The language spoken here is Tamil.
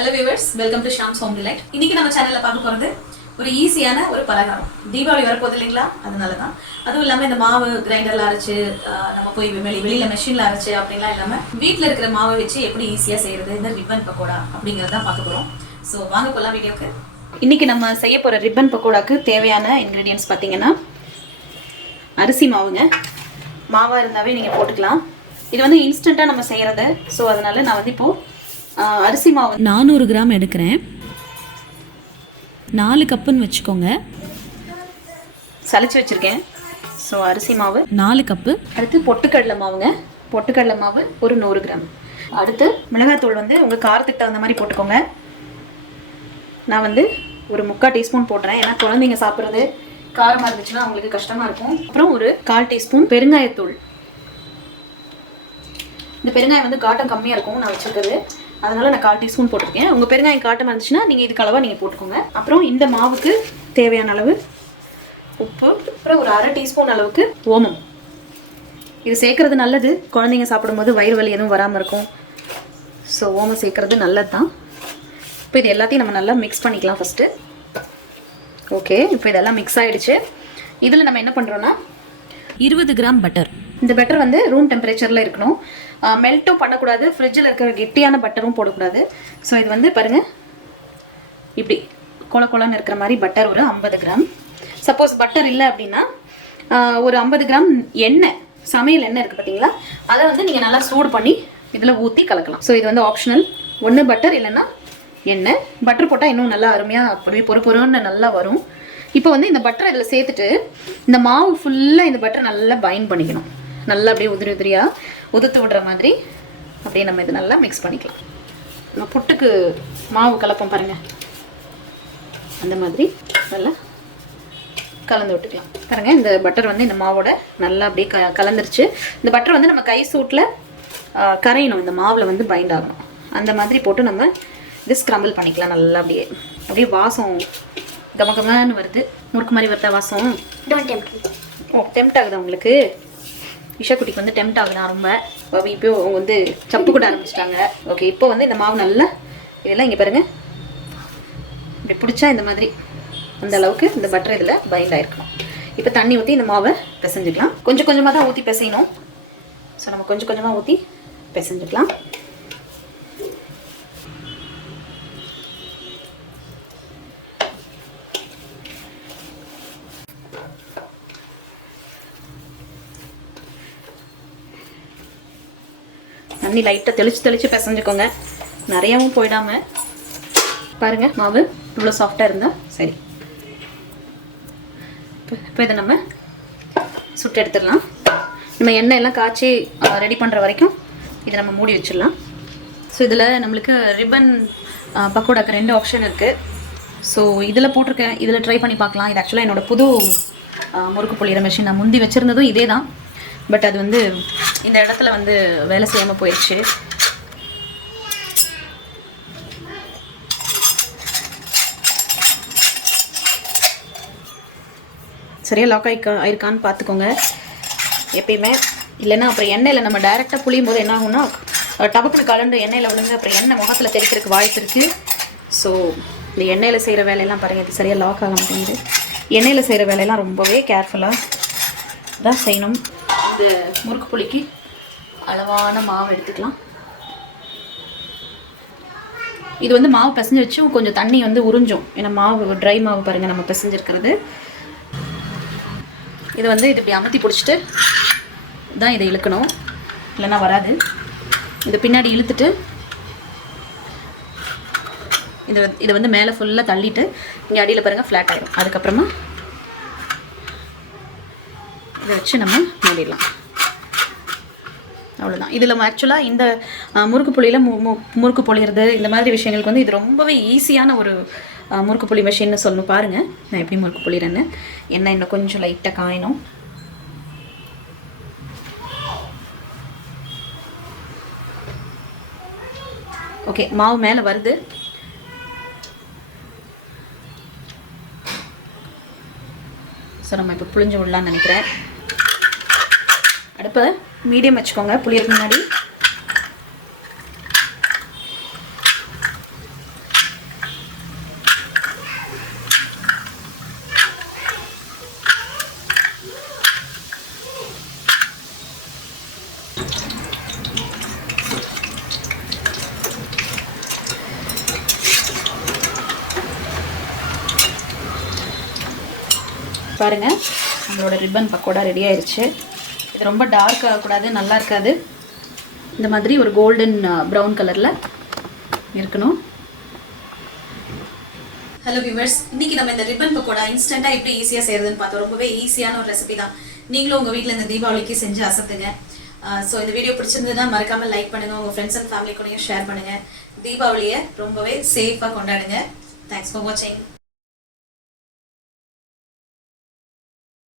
Hello viewers, welcome to Sham's Home Delight. இன்னைக்கு நம்ம சேனல்ல பார்க்க போறது ஒரு ஈஸியான ஒரு பலகாரம். தீபாவளி வரப்போகுது இல்லைங்களா? அதனால தான். அதுவும் இல்லாம இந்த மாவு கிரைண்டர்ல அரைச்சு நம்ம போய் வெளியில மெஷின்ல அரைச்சு அப்படிலாம் இல்லாம வீட்ல இருக்கிற மாவை வச்சு எப்படி ஈஸியா செய்யறது இந்த ரிப்பன் பக்கோடா அப்படிங்கறத தான் பார்க்க போறோம். சோ வாங்க போலாம் வீடியோக்கு. இன்னைக்கு நம்ம செய்ய போற ரிப்பன் பக்கோடாக்கு தேவையான இன்கிரிடியன்ட்ஸ் பாத்தீங்கன்னா அரிசி மாவுங்க. மாவா இருந்தாவே நீங்க போட்டுக்கலாம். இது வந்து இன்ஸ்டன்ட்டா நம்ம செய்யறது. சோ அதனால நான் வந்து இப்போ அரிசி மாவு 400 கிராம் எடுக்கிறேன். 4 கப்புன்னு வச்சுக்கோங்க. சலிச்சு வச்சிருக்கேன். ஸோ அரிசி மாவு 4 கப்பு. அடுத்து பொட்டுக்கடலை மாவுங்க. பொட்டுக்கடலை மாவு ஒரு 100 கிராம். அடுத்து மிளகாய்த்தூள் வந்து உங்கள் காரத்துக்கு தகுந்த மாதிரி போட்டுக்கோங்க. நான் வந்து ஒரு 3/4 டீஸ்பூன் போடுறேன். ஏன்னா குழந்தைங்க சாப்பிட்றது காரமாக இருந்துச்சுன்னா அவங்களுக்கு கஷ்டமாக இருக்கும். அப்புறம் ஒரு 1/4 டீஸ்பூன் பெருங்காயத்தூள். இந்த பெருங்காயம் வந்து காட்டம் கம்மியாக இருக்கும் நான் வச்சுருக்கிறது. அதனால நான் 1/4 டீஸ்பூன் போட்டிருக்கேன். உங்கள் பெருங்காயம் காட்டமாக இருந்துச்சுன்னா நீங்கள் இதுக்கு அளவாக நீங்கள் போட்டுக்கோங்க. அப்புறம் இந்த மாவுக்கு தேவையான அளவு உப்பு, அப்புறம் ஒரு 1/2 டீஸ்பூன் அளவுக்கு ஓமம். இது சேர்க்கறது நல்லது, குழந்தைங்க சாப்பிடும்போது வயிறு வலி எதுவும் வராமல் இருக்கும். ஸோ ஓமம் சேர்க்கறது நல்லது தான். இப்போ இது எல்லாத்தையும் நம்ம நல்லா மிக்ஸ் பண்ணிக்கலாம் ஃபஸ்ட்டு. ஓகே, இப்போ இதெல்லாம் மிக்ஸ் ஆகிடுச்சு. இதில் நம்ம என்ன பண்ணுறோன்னா 20 கிராம் பட்டர். இந்த பட்டர் வந்து ரூம் டெம்பரேச்சரில் இருக்கணும். மெல்ட்டும் பண்ணக்கூடாது, ஃப்ரிட்ஜில் இருக்கிற கெட்டியான பட்டரும் போடக்கூடாது. ஸோ இது வந்து பாருங்கள், இப்படி கொல கொலன்னு இருக்கிற மாதிரி பட்டர் ஒரு 50 கிராம். சப்போஸ் பட்டர் இல்லை அப்படின்னா ஒரு 50 கிராம் எண்ணெய், சமையல் எண்ணெய் இருக்குது பார்த்தீங்களா, அதை வந்து நீங்கள் நல்லா சூடு பண்ணி இதில் ஊற்றி கலக்கலாம். ஸோ இது வந்து ஆப்ஷனல். ஒன்று பட்டர் இல்லைன்னா எண்ணெய். பட்டர் போட்டால் இன்னும் நல்லா அருமையாக அப்படியே பொறுன்னு நல்லா வரும். இப்போ வந்து இந்த பட்டரை இதில் சேர்த்துட்டு இந்த மாவு ஃபுல்லாக இந்த பட்டரை நல்லா பைண்ட் பண்ணிக்கணும். நல்லா அப்படியே உதிரி உதிரியாக உதுத்து விடுற மாதிரி அப்படியே நம்ம இது நல்லா மிக்ஸ் பண்ணிக்கலாம். நம்ம புட்டுக்கு மாவு கலப்போம் பாருங்கள், அந்த மாதிரி நல்லா கலந்து விட்டுக்கலாம். பாருங்கள், இந்த பட்டர் வந்து இந்த மாவோட நல்லா அப்படியே கலந்துருச்சு. இந்த பட்டர் வந்து நம்ம கை சூட்டில் கரையணும், இந்த மாவில் வந்து பைண்ட் ஆகணும். அந்த மாதிரி போட்டு நம்ம இது ஸ்க்ரம்பிள் பண்ணிக்கலாம். நல்லா அப்படியே அப்படியே வாசம் கமகமான்னு வருது. முறுக்கு மாதிரி வருதா வாசம்? ஓ, டெம்ட் ஆகுதா உங்களுக்கு? இஷா குட்டிக்கு வந்து டெம்ட் ஆகுதா ரொம்ப? இப்போ அவங்க வந்து சப்பு கூட ஆரம்பிச்சிட்டாங்க. ஓகே, இப்போ வந்து இந்த மாவு நல்லா இதெல்லாம் இங்கே பாருங்கள், இப்படி பிடிச்சா இந்த மாதிரி அந்த அளவுக்கு இந்த பட்டர் இதில் பைண்ட் ஆகிருக்கணும். இப்போ தண்ணி ஊற்றி இந்த மாவை பிசைஞ்சிக்கலாம். கொஞ்சம் கொஞ்சமாக தான் ஊற்றி பிசையணும். ஸோ நம்ம கொஞ்சம் கொஞ்சமாக ஊற்றி பிசைஞ்சிக்கலாம். தண்ணி லைட்டாக தெளித்து பிசைஞ்சுக்கோங்க, நிறையாவும் போயிடாமல். பாருங்கள், மாவு இவ்வளோ சாஃப்டாக இருந்தால் சரி. இப்போ இதை நம்ம சுட்டு எடுத்துடலாம். நம்ம எண்ணெய் எல்லாம் காய்ச்சி ரெடி பண்ணுற வரைக்கும் இதை நம்ம மூடி வச்சிடலாம். ஸோ இதில் நம்மளுக்கு ரிப்பன் பக்கோடாக்கு 2 ஆப்ஷன் இருக்குது. ஸோ இதில் போட்டிருக்கேன், இதில் ட்ரை பண்ணி பார்க்கலாம். இது ஆக்சுவலாக என்னோடய புது முறுக்கு புளியிற மெஷின். நான் முந்தி வச்சுருந்ததும் இதே தான். பட் அது வந்து இந்த இடத்துல வந்து வேலை செய்யாமல் போயிடுச்சு. சரியாக லாக் ஆயிருக்கான்னு பார்த்துக்கோங்க எப்பயுமே. இல்லைன்னா அப்புறம் எண்ணெயில் நம்ம டைரெக்டாக புளியும் போது என்ன ஆகும்னா டபக்குன்னு கலந்து எண்ணெயில் விழுந்து அப்புறம் எண்ணெய் முகத்தில் தெரிக்கிறதுக்கு வாய்ப்பு இருக்குது. ஸோ இந்த எண்ணெயில் செய்கிற வேலையெல்லாம் பாருங்கள், இது சரியாக லாக் ஆக மாட்டேங்குது. எண்ணெயில் செய்கிற வேலையெல்லாம் ரொம்பவே கேர்ஃபுல்லாக தான் செய்யணும். இந்த முறுக்கு புளிக்கு அளவான மாவு எடுத்துக்கலாம். இது வந்து மாவு பிசைஞ்சு வச்சும் கொஞ்சம் தண்ணி வந்து உறிஞ்சும். ஏன்னா மாவு ட்ரை மாவு பாருங்கள் நம்ம பிசைஞ்சிருக்கிறது. இது வந்து இது இப்படி அமுத்தி பிடிச்சிட்டு தான் இதை இழுக்கணும், இல்லைன்னா வராது. இது பின்னாடி இழுத்துட்டு இதை வந்து மேலே ஃபுல்லாக தள்ளிட்டு இங்கே அடியில் பாருங்கள் ஃப்ளாட் ஆகிடும். அதுக்கப்புறமா இதை வச்சு நம்ம மூடிடலாம். அவ்வளோதான். இதில் ஆக்சுவலாக இந்த முறுக்கு புளியில் முறுக்கு பொழியிறது இந்த மாதிரி விஷயங்களுக்கு வந்து இது ரொம்பவே ஈஸியான ஒரு முறுக்கு புளி மெஷின்னு சொல்லணும். பாருங்கள் நான் எப்படி முறுக்கு புளிறேன்னு. எண்ணெய் இன்னும் கொஞ்சம் லைட்டாக காயணும். ஓகே, மாவு மேலே வருது. ஸோ நம்ம இப்போ புளிஞ்சு விடலான்னு நினைக்கிறேன். அடுப்பை மீடியம் வச்சுக்கோங்க புளியறதுக்கு முன்னாடி. பாருங்கள், நம்மளோட ரிப்பன் பக்கோடா ரெடி ஆயிடுச்சு. இது ரொம்ப டார்க் ஆகக்கூடாது, நல்லா இருக்காது. இந்த மாதிரி ஒரு கோல்டன் ப்ரௌன் கலரில் இருக்கணும். ஹலோ வியூவர்ஸ், இன்னைக்கு நம்ம இந்த ரிப்பன் பக்கோடா இன்ஸ்டண்ட்டாக எப்படி ஈஸியாக செய்யறதுன்னு பார்த்தோம். ரொம்பவே ஈஸியான ஒரு ரெசிபி தான். நீங்களும் உங்கள் வீட்டில் இந்த தீபாவளிக்கு செஞ்சு அசத்துங்க. ஸோ இந்த வீடியோ பிடிச்சிருந்ததுன்னா மறக்காமல் லைக் பண்ணுங்கள், உங்கள் ஃப்ரெண்ட்ஸ் அண்ட் ஃபேமிலி கூடயும் ஷேர் பண்ணுங்கள். தீபாவளியை ரொம்பவே சேஃபாக கொண்டாடுங்க. தேங்க்ஸ் ஃபார் வாட்சிங்.